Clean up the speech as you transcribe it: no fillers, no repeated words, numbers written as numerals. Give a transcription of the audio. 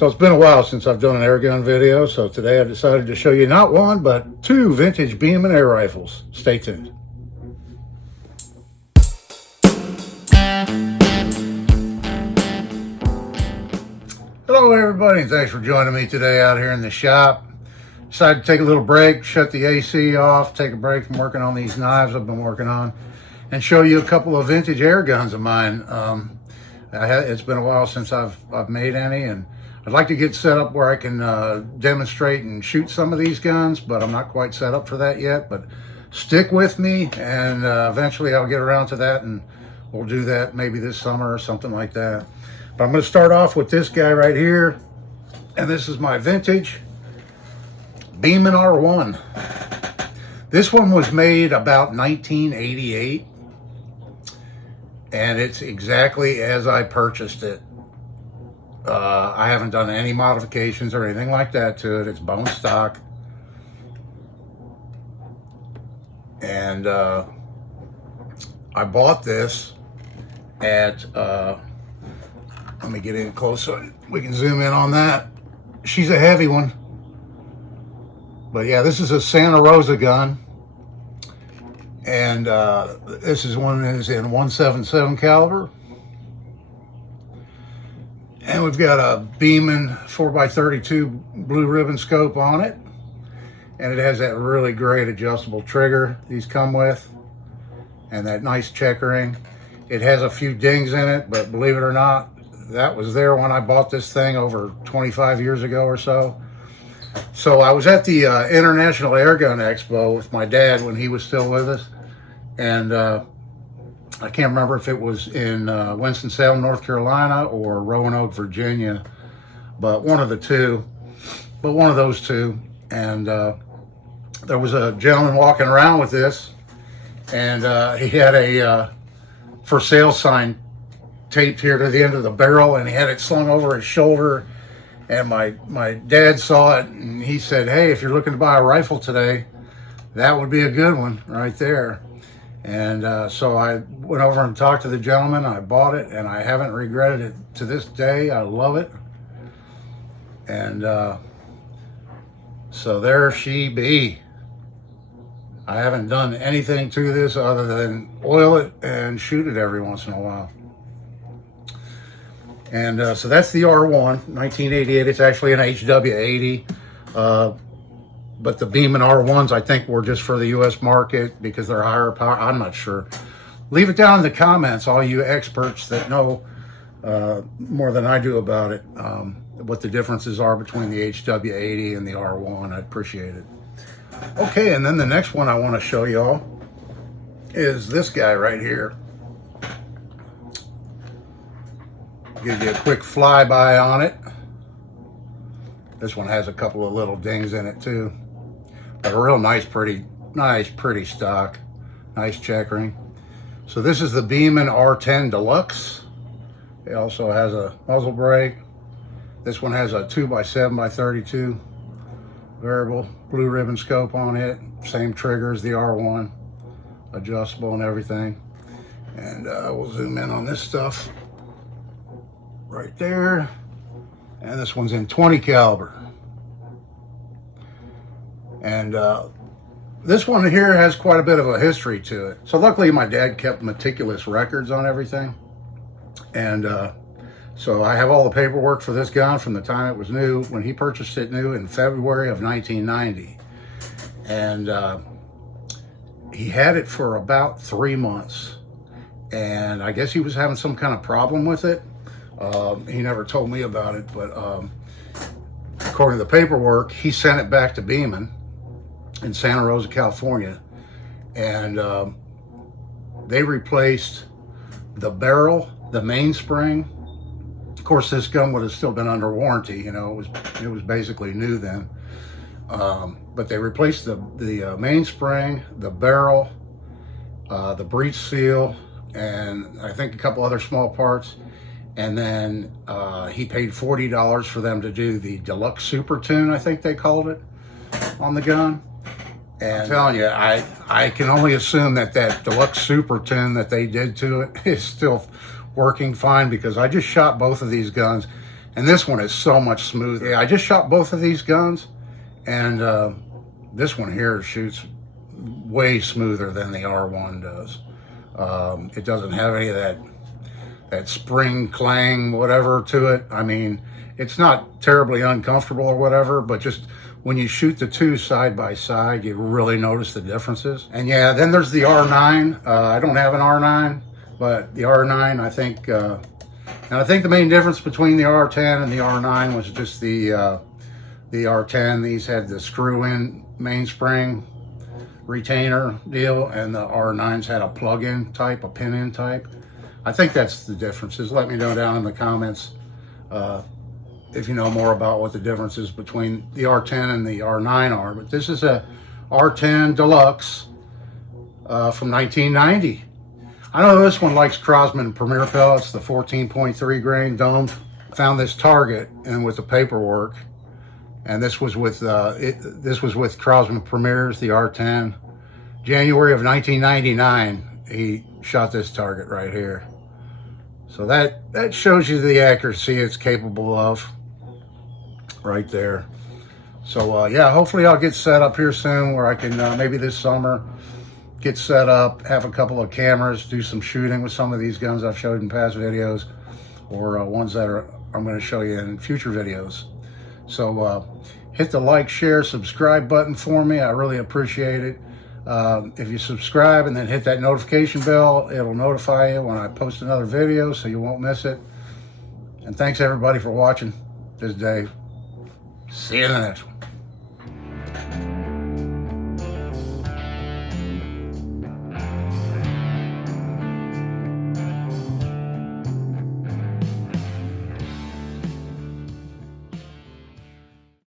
So it's been a while since I've done an air gun video, so today I decided to show you not one, but two vintage Beeman air rifles. Stay tuned. Hello everybody, and thanks for joining me today out here in the shop. Decided to take a little break, shut the AC off, take a break from working on these knives I've been working on, and show you a couple of vintage air guns of mine. It's been a while since I've made any, and I'd like to get set up where I can demonstrate and shoot some of these guns, but I'm not quite set up for that yet. But stick with me, and eventually I'll get around to that, and we'll do that maybe this summer or something like that. But I'm going to start off with this guy right here, and this is my vintage Beeman R1. This one was made about 1988, and it's exactly as I purchased it. I haven't done any modifications or anything like that to it. It's bone stock. And I bought this at, let me get in close so we can zoom in on that. She's a heavy one. But yeah, this is a Santa Rosa gun. And this is one that is in .177 caliber. And we've got a Beeman 4x32 blue ribbon scope on it. And it has that really great adjustable trigger these come with. And that nice checkering. It has a few dings in it, but believe it or not, that was there when I bought this thing over 25 years ago or so. So I was at the International Air Gun Expo with my dad when he was still with us. And I can't remember if it was in Winston-Salem, North Carolina or Roanoke, Virginia, but one of the two, but one of those two. And there was a gentleman walking around with this, and he had a for sale sign taped here to the end of the barrel, and he had it slung over his shoulder. And my dad saw it, and he said, "Hey, if you're looking to buy a rifle today, that would be a good one right there." And so I went over and talked to the gentleman. I bought it, and I haven't regretted it to this day. I love it. And so there she be. I haven't done anything to this other than oil it and shoot it every once in a while. And so that's the R1, 1988. It's actually an HW80. But the Beeman R1s, I think, were just for the U.S. market because they're higher power. I'm not sure. Leave it down in the comments, all you experts that know more than I do about it, what the differences are between the HW80 and the R1. I'd appreciate it. Okay, and then the next one I want to show y'all is this guy right here. Give you a quick flyby on it. This one has a couple of little dings in it too. But a real nice, pretty stock. Nice checkering. So this is the Beeman R10 Deluxe. It also has a muzzle brake. This one has a 2x7x32 variable blue ribbon scope on it. Same trigger as the R1. Adjustable and everything. And we'll zoom in on this stuff right there. And this one's in .20 caliber. And this one here has quite a bit of a history to it. So luckily my dad kept meticulous records on everything. And so I have all the paperwork for this gun from the time it was new, when he purchased it new in February of 1990. And he had it for about 3 months. And I guess he was having some kind of problem with it. He never told me about it, but according to the paperwork, he sent it back to Beeman in Santa Rosa, California, and they replaced the barrel, the mainspring. Of course, this gun would have still been under warranty. You know, it was basically new then. But they replaced the mainspring, the barrel, the breech seal, and I think a couple other small parts. And then he paid $40 for them to do the Deluxe Super Tune, I think they called it, on the gun. And I'm telling you, I can only assume that that Deluxe Super Tune that they did to it is still working fine, because I just shot both of these guns And this one is so much smoother. Yeah, I just shot both of these guns, and this one here shoots way smoother than the R1 does. It doesn't have any of that spring clang whatever to it. I mean, it's not terribly uncomfortable or whatever, but just when you shoot the two side by side, you really notice the differences. And yeah, then there's the R9. I don't have an R9, but the R9, I think, and I think the main difference between the R10 and the R9 was just the R10. These had the screw-in mainspring retainer deal, and the R9s had a plug-in type, a pin-in type. I think that's the differences. Let me know down in the comments if you know more about what the differences between the R10 and the R9 are. But this is a R10 Deluxe from 1990. I know this one likes Crosman Premier pellets, the 14.3 grain domed. Found this target and with the paperwork, and this was with Crosman Premiers, the R10. January of 1999, he shot this target right here. So that shows you the accuracy it's capable of right there. So yeah, hopefully I'll get set up here soon where I can maybe this summer get set up, have a couple of cameras, do some shooting with some of these guns I've showed in past videos, or ones that I'm going to show you in future videos. So hit the like, share, subscribe button for me. I really appreciate it. If you subscribe and then hit that notification bell, it'll notify you when I post another video so you won't miss it. And thanks everybody for watching. This is Dave. See you in the next one.